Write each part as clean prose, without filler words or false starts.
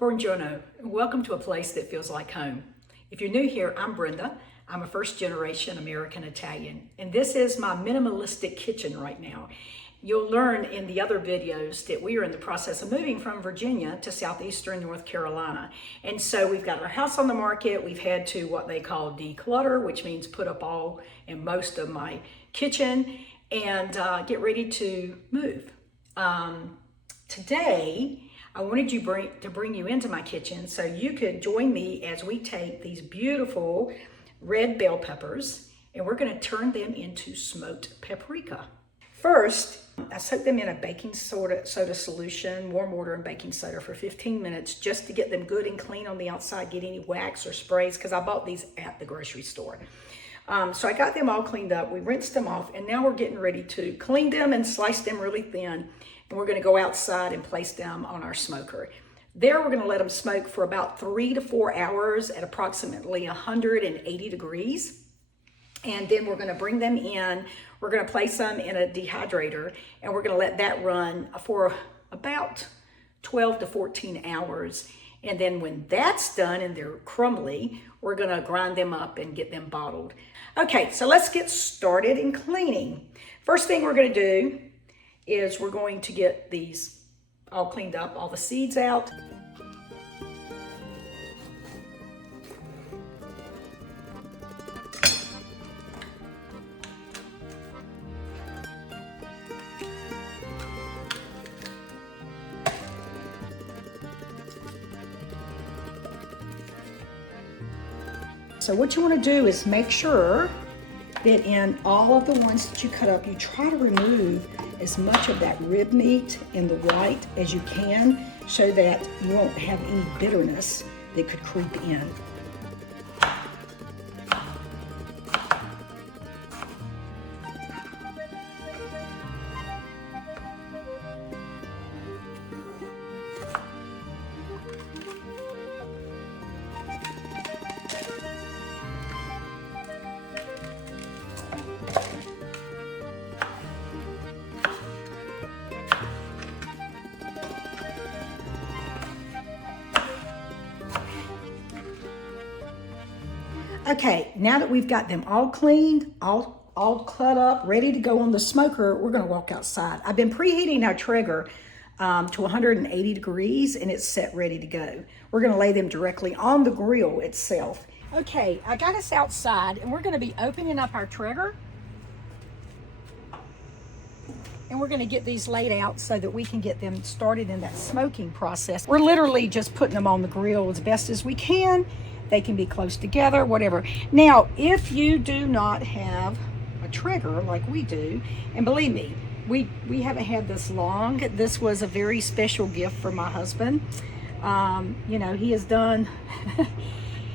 Buongiorno, and welcome to a place that feels like home. If you're new here, I'm Brenda. I'm a first-generation American Italian, and this is my minimalistic kitchen right now. You'll learn in the other videos that we are in the process of moving from Virginia to southeastern North Carolina. And so we've got our house on the market. We've had to what they call declutter, which means put up all and most of my kitchen and get ready to move. Today, I wanted to bring you into my kitchen so you could join me as we take these beautiful red bell peppers and we're going to turn them into smoked paprika. First, I soak them in a baking soda solution, warm water and baking soda for 15 minutes just to get them good and clean on the outside, get any wax or sprays, because I bought these at the grocery store. So I got them all cleaned up, we rinsed them off, and now we're getting ready to clean them and slice them really thin. And we're gonna go outside and place them on our smoker. There, we're gonna let them smoke for about 3 to 4 hours at approximately 180 degrees. And then we're gonna bring them in. We're gonna place them in a dehydrator and we're gonna let that run for about 12 to 14 hours. And then when that's done and they're crumbly, we're gonna grind them up and get them bottled. Okay, so let's get started in cleaning. First thing we're gonna do is we're going to get these all cleaned up, all the seeds out. So what you want to do is make sure that in all of the ones that you cut up, you try to remove as much of that rib meat and the white as you can so that you won't have any bitterness that could creep in. Okay, now that we've got them all cleaned, all cut up, ready to go on the smoker, we're gonna walk outside. I've been preheating our Traeger to 180 degrees and it's set ready to go. We're gonna lay them directly on the grill itself. Okay, I got us outside and we're gonna be opening up our Traeger. And we're gonna get these laid out so that we can get them started in that smoking process. We're literally just putting them on the grill as best as we can. They can be close together, whatever. Now, if you do not have a Traeger like we do, and believe me, we haven't had this long. This was a very special gift for my husband. You know, he has done,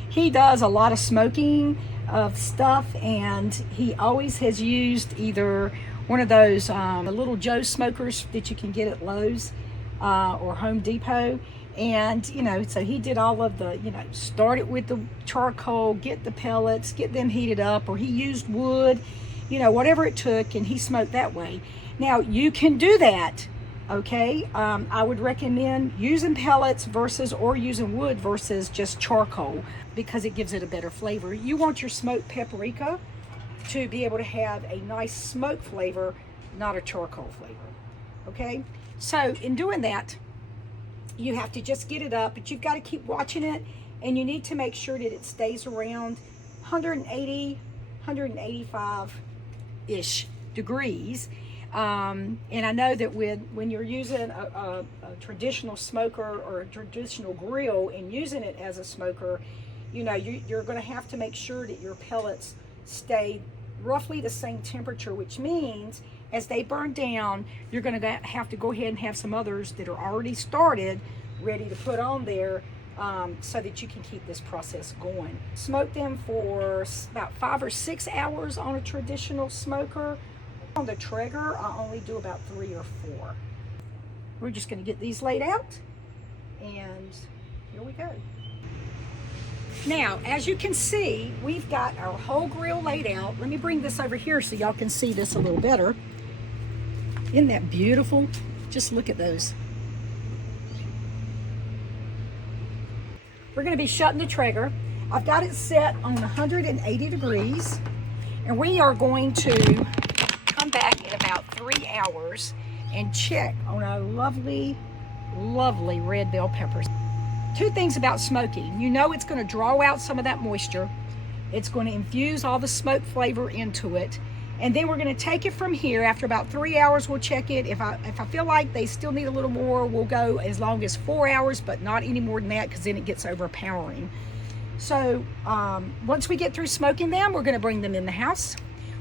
he does a lot of smoking of stuff, and he always has used either one of those little Joe smokers that you can get at Lowe's or Home Depot. And, you know, so he did all of the, you know, started with the charcoal, get the pellets, get them heated up, or he used wood, you know, whatever it took, and he smoked that way. Now, you can do that, okay? I would recommend using pellets or using wood versus just charcoal because it gives it a better flavor. You want your smoked paprika to be able to have a nice smoke flavor, not a charcoal flavor, okay? So in doing that, you have to just get it up, but you've got to keep watching it, and you need to make sure that it stays around 180, 185-ish degrees. And I know that when you're using a traditional smoker or a traditional grill and using it as a smoker, you know, you're going to have to make sure that your pellets stay roughly the same temperature, which means as they burn down, you're going to have to go ahead and have some others that are already started, ready to put on there so that you can keep this process going. Smoke them for about 5 or 6 hours on a traditional smoker. On the Traeger, I only do about 3 or 4. We're just going to get these laid out, and here we go. Now, as you can see, we've got our whole grill laid out. Let me bring this over here so y'all can see this a little better. Isn't that beautiful? Just look at those. We're gonna be shutting the Traeger. I've got it set on 180 degrees, and we are going to come back in about 3 hours and check on our lovely, lovely red bell peppers. Two things about smoking. You know it's gonna draw out some of that moisture. It's gonna infuse all the smoke flavor into it. And then we're gonna take it from here. After about 3 hours, we'll check it. If I feel like they still need a little more, we'll go as long as 4 hours, but not any more than that, because then it gets overpowering. So once we get through smoking them, we're gonna bring them in the house.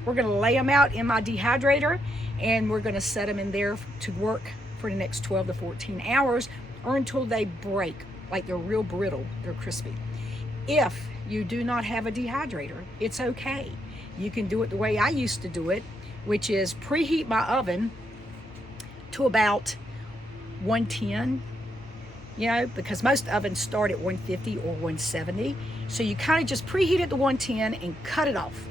We're gonna lay them out in my dehydrator, and we're gonna set them in there to work for the next 12 to 14 hours, or until they break, like they're real brittle, they're crispy. If you do not have a dehydrator, it's okay. You can do it the way I used to do it, which is preheat my oven to about 110, you know, because most ovens start at 150 or 170. So you kind of just preheat it to 110 and cut it off.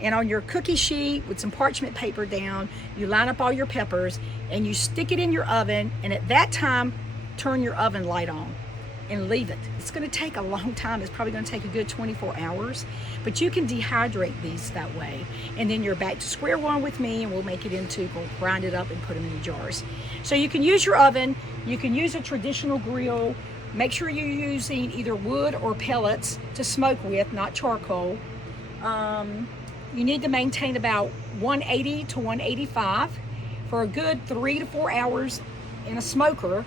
And on your cookie sheet with some parchment paper down, you line up all your peppers and you stick it in your oven, and at that time, turn your oven light on and leave it. It's gonna take a long time. It's probably gonna take a good 24 hours, but you can dehydrate these that way. And then you're back to square one with me, and we'll make it into, we'll grind it up and put them in the jars. So you can use your oven, you can use a traditional grill. Make sure you're using either wood or pellets to smoke with, not charcoal. You need to maintain about 180 to 185 for a good 3 to 4 hours in a smoker.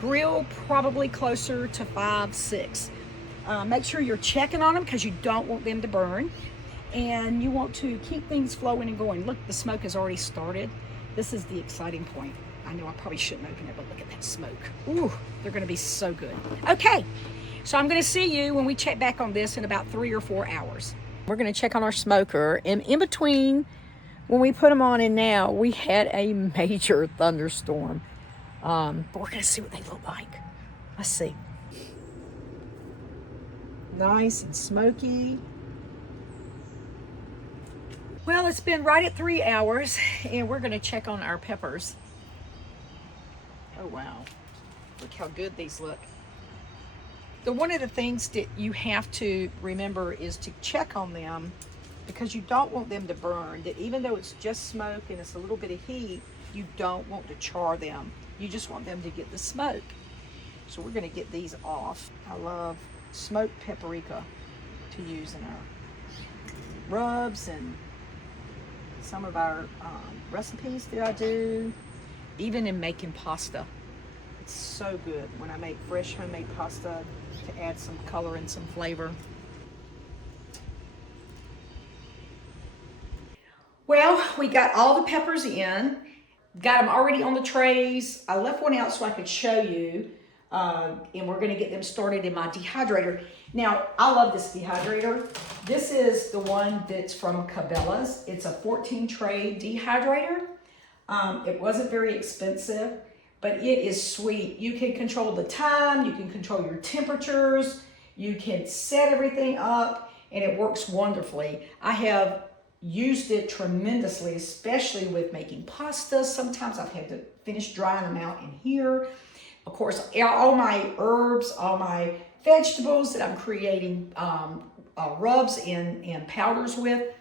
Grill probably closer to 5, 6. Make sure you're checking on them, because you don't want them to burn, and you want to keep things flowing and going. Look, the smoke has already started. This is the exciting point. I know I probably shouldn't open it, but look at that smoke. Ooh, they're gonna be so good. Okay, so I'm gonna see you when we check back on this in about 3 or 4 hours. We're gonna check on our smoker, and in between when we put them on and now, we had a major thunderstorm. But we're gonna see what they look like. Let's see. Nice and smoky. Well, it's been right at 3 hours, and we're gonna check on our peppers. Oh wow, look how good these look. One of the things that you have to remember is to check on them, because you don't want them to burn. That even though it's just smoke and it's a little bit of heat, you don't want to char them. You just want them to get the smoke. So we're gonna get these off. I love smoked paprika to use in our rubs and some of our recipes that I do, even in making pasta. It's so good when I make fresh homemade pasta to add some color and some flavor. Well, we got all the peppers in. Got them already on the trays. I left one out so I could show you, and we're gonna get them started in my dehydrator. Now, I love this dehydrator. This is the one that's from Cabela's. It's a 14 tray dehydrator. It wasn't very expensive, but it is sweet. You can control the time, you can control your temperatures, you can set everything up, and it works wonderfully. I have used it tremendously, especially with making pasta. Sometimes I've had to finish drying them out in here. Of course, all my herbs, all my vegetables that I'm creating rubs and powders with.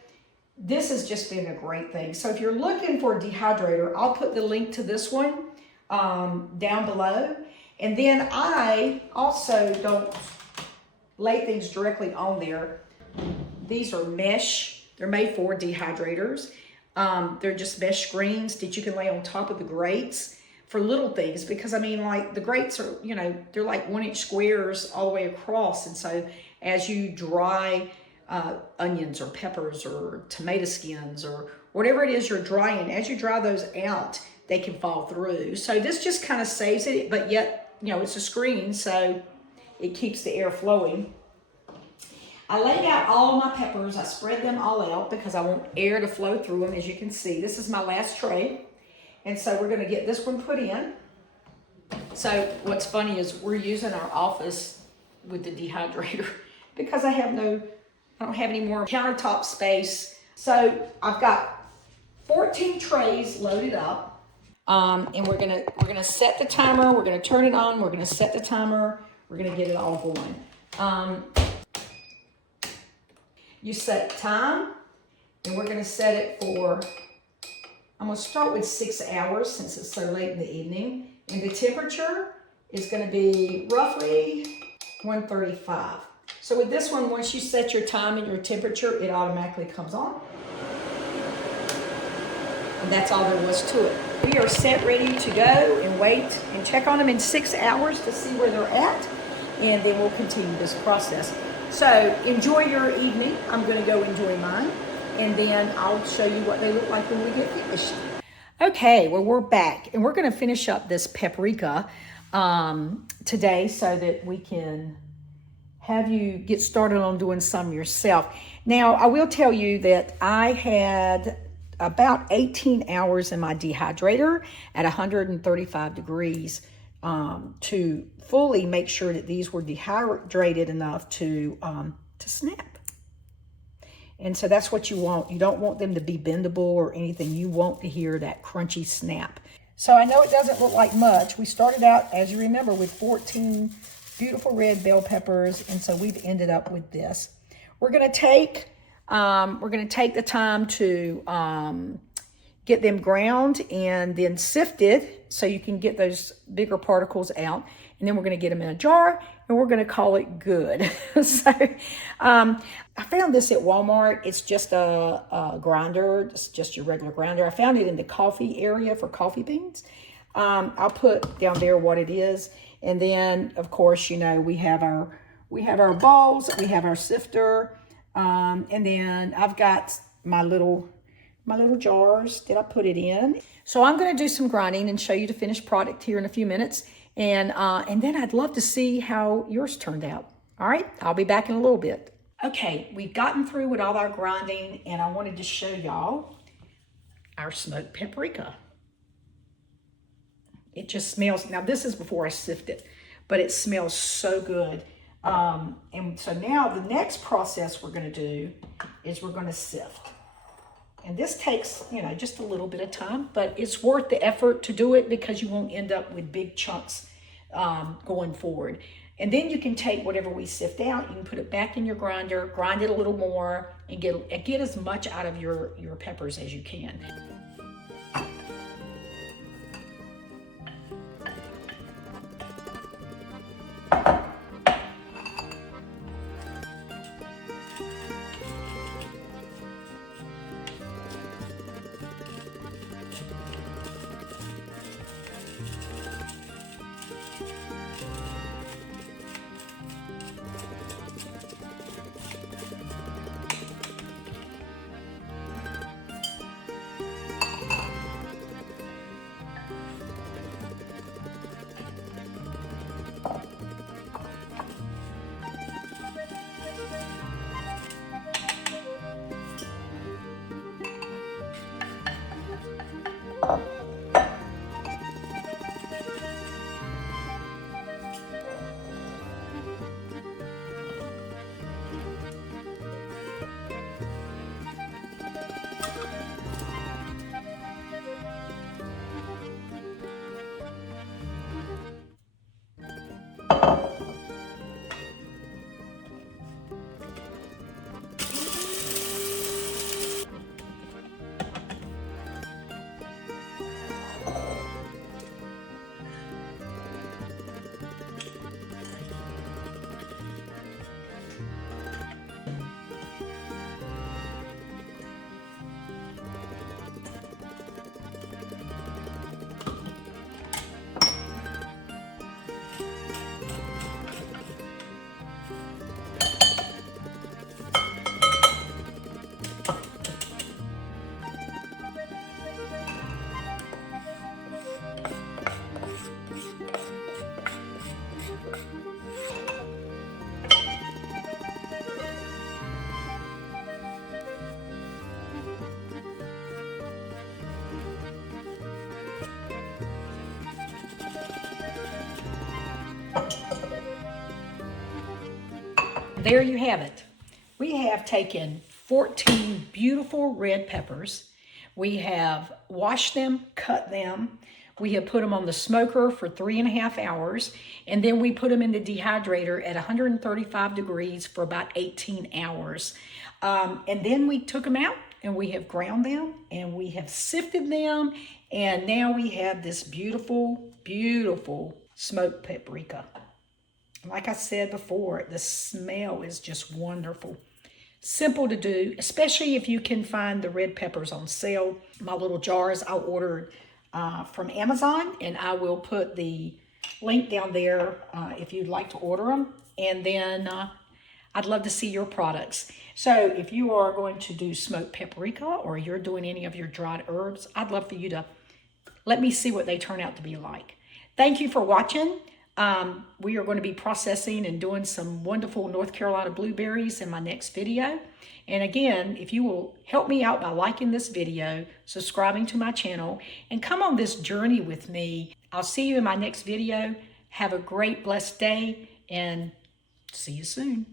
This has just been a great thing. So if you're looking for a dehydrator, I'll put the link to this one down below. And then I also don't lay things directly on there. These are mesh. They're made for dehydrators. They're just mesh screens that you can lay on top of the grates for little things, because I mean, like, the grates are, you know, they're like 1 inch squares all the way across. And so as you dry onions or peppers or tomato skins or whatever it is you're drying, as you dry those out, they can fall through. So this just kind of saves it, but yet, you know, it's a screen, so it keeps the air flowing. I laid out all my peppers. I spread them all out because I want air to flow through them. As you can see, this is my last tray. And so we're gonna get this one put in. So what's funny is we're using our office with the dehydrator because I don't have any more countertop space. So I've got 14 trays loaded up. And we're gonna set the timer. We're gonna turn it on. We're gonna set the timer We're gonna get it all going. You set time, and we're gonna set it for, I'm gonna start with 6 hours since it's so late in the evening. And the temperature is gonna be roughly 135. So with this one, once you set your time and your temperature, it automatically comes on. And that's all there was to it. We are set, ready to go and wait and check on them in 6 hours to see where they're at. And then we'll continue this process. So enjoy your evening. I'm gonna go enjoy mine. And then I'll show you what they look like when we get finished. Okay, well, we're back. And we're gonna finish up this paprika today so that we can have you get started on doing some yourself. Now, I will tell you that I had about 18 hours in my dehydrator at 135 degrees to fully make sure that these were dehydrated enough to snap. And so that's what you want. You don't want them to be bendable or anything. You want to hear that crunchy snap. So I know it doesn't look like much. We started out, as you remember, with 14 beautiful red bell peppers, and so we've ended up with this. We're gonna take the time to get them ground and then sifted so you can get those bigger particles out. And then we're gonna get them in a jar and we're gonna call it good. So I found this at Walmart. It's just a grinder. It's just your regular grinder. I found it in the coffee area for coffee beans. I'll put down there what it is. And then, of course, you know, we have our bowls, we have our sifter, and then I've got my little jars that I put it in. So I'm going to do some grinding and show you the finished product here in a few minutes, and then I'd love to see how yours turned out. All right, I'll be back in a little bit. Okay, we've gotten through with all our grinding, and I wanted to show y'all our smoked paprika. It just smells, now this is before I sift it, but it smells so good. And so now the next process we're gonna do is we're gonna sift. And this takes, you know, just a little bit of time, but it's worth the effort to do it because you won't end up with big chunks going forward. And then you can take whatever we sift out, you can put it back in your grinder, grind it a little more, and get as much out of your peppers as you can. There you have it. We have taken 14 beautiful red peppers. We have washed them, cut them. We have put them on the smoker for 3.5 hours, and then we put them in the dehydrator at 135 degrees for about 18 hours. And then we took them out and we have ground them and we have sifted them. And now we have this beautiful, beautiful smoked paprika. Like I said before, the smell is just wonderful. Simple to do, especially if you can find the red peppers on sale. My little jars I ordered from Amazon, and I will put the link down there if you'd like to order them. And then I'd love to see your products. So if you are going to do smoked paprika or you're doing any of your dried herbs, I'd love for you to let me see what they turn out to be like. Thank you for watching. We are going to be processing and doing some wonderful North Carolina blueberries in my next video. And again, if you will help me out by liking this video, subscribing to my channel, and come on this journey with me. I'll see you in my next video. Have a great, blessed day, and see you soon.